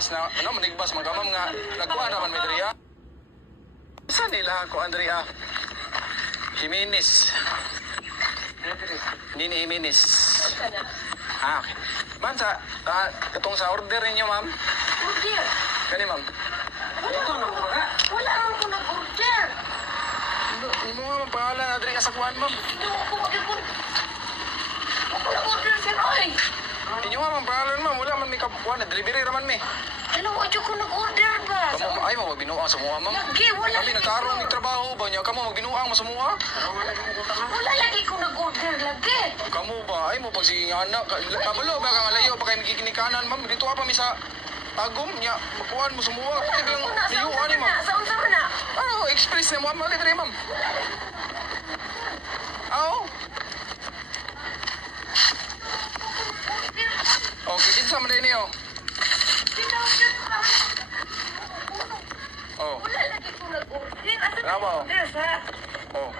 manigbas na manigbas mga ma'am nga nagkuha naman may diriya. Sa nila ko Andrea Jimenez. Nini Jimenez. Ah, okay. Ma'am, katong sa order ninyo, ma'am. Order? Kani, ma'am. Wala akong nag-order. Imo nga ma'am, pangalan na diri ka sa kuhan, ma'am. Ako nag-order, sir, oy. Inyo nga ma'am, pangalan, ma'am. Wala man may kapuan na delivery raman mi. Ano, wala ko nag-order ba? Kamu ay mo magbinuang sa mga, ma'am. Lagi, wala Kami lagi nagkaroon ko. ng trabaho ba niya? Kamu magbinuang mo sa mga? Wala lagi ko nag-order, lagi. Kamu ba? Ay mo pag si anak. Kabalo ba ka nga layo pa kayo nagiginikanan, ma'am? Dito ka pa mi sa tagom niya. Magkuhan mo sa mga. Kasi bang niyuhan ni, ma'am. Sa unsa na? Ano, express na mo, ma'am. Libre, ma'am. Oo. Okay, kinsa man din niyo. Oh. Wala lagi ko nag-order. Asa Ano ba? nag-order, sa? Oh.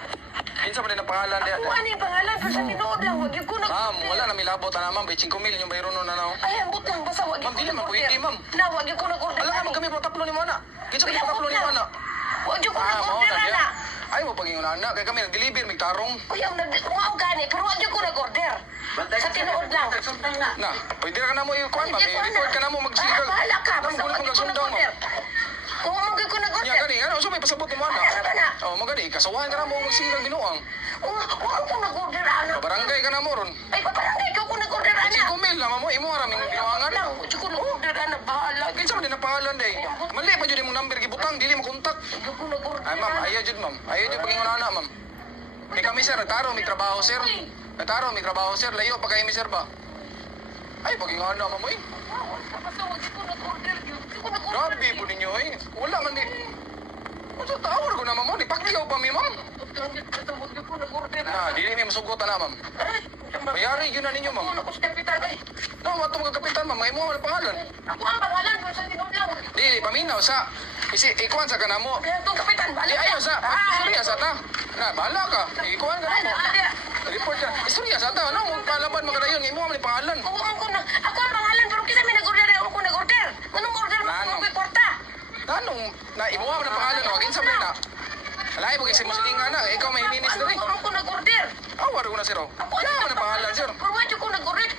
Kinsa man din ang pangalan diya. Ako ano yung pangalan? Sa tinood lang, wag ko nag-order. Ma'am, wala na milabot na ma'am. Bay 5,000 yung bayro no na no. Ay, ambot lang, basta wag Ma'am, ko dili man nag-order. pwede, ma'am. Na, wag ko nag-order. Alam mo kami pataplo ni mo na. Kinsa man pataplo ni mo na. Wag ko Ah, mao nag-order, na diya. ana. Ay mo paging una kay kami nag-deliver mig tarong. Uy, ang nag-uaw gani, pero wag ko nag-order. Sa tinood lang. Na, pwede ka na mo i-kuan ba? Hindi ko na. I-record ka na mo magsigal. Bahala ka, Ma'am, basta gulo wag pang ko gasundang, ma'am. nag-order. Kung wag ko Nya nag-order. gani, ano so may pasabot ni mo na. Ano ba na? Oh, magani kasawahan ka na mo magsigal ginuang. Wag ko nag-order, ana. Barangay ka na mo ron. Ay, paparangay ka ko nag-order, ana. 5,000 lang mo imo araming ginuangan. Lang, wag ko nag-order, ana. Bahala. Kinsa man din ang pangalan day? Mali pa jud imong number gibutang dili mo kontak. Wag ko nag-order. Ay ma'am, ayaw jud ma'am. Ayaw jud paging una ma'am. May kami sir, nagtaro may trabaho sir. Nagtaro may trabaho sir, layo pa kay mi sir ba? Ay paging una ma'am oy. Basta wag ko nag-order. Wag ko nag-order. Grabe po ninyo eh. Wala man di. Ano tawar ko naman mo, di pakyaw pa mi ma'am. Wag ko nag-order. Na, dili mi masugot na ma'am. Mayari yun na ninyo ma'am. Ako sa kapitan, ay. No, wato mga kapitan ma'am, may mo ang pangalan. Ako ang pangalan ko sa tinood lang. Dili paminaw sa ikuan sa kanamo. Kaya itong kapitan, Di balik ayaw sa. Istorya sa ta. Na, bahala ka. Ikuan ka na mo. Report ka. Istorya sa ta. Ano mo palaban mo kadayon imo ang pangalan. Ako ang pangalan, pero kita may nag-order, ako ko nag-order. Anong order mo? Nanong? Ako may kwarta. Tanong na imo ang pangalan wagin sa na. Alay mo kasi musilinga na. Ikaw may minis dali. Ako nag-order. Awar ko na sir. Ako Wala man ang pangalan sir. Pero wag ko nag-order.